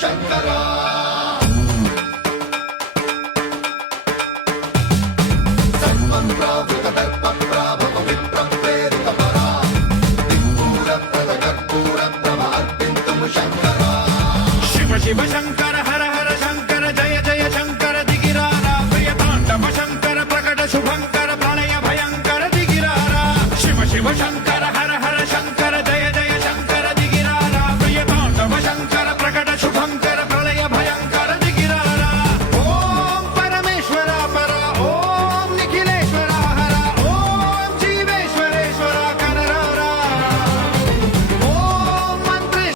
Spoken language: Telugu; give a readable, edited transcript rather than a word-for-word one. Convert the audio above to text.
శంకరా సర్వం ప్రావృత దర్ప ప్రాభవ విప్రప్రేరిత పరా దిక్పూర ప్రద కర్పూర ప్రభ అర్పింతుము శంకరా శివ శివ శంకర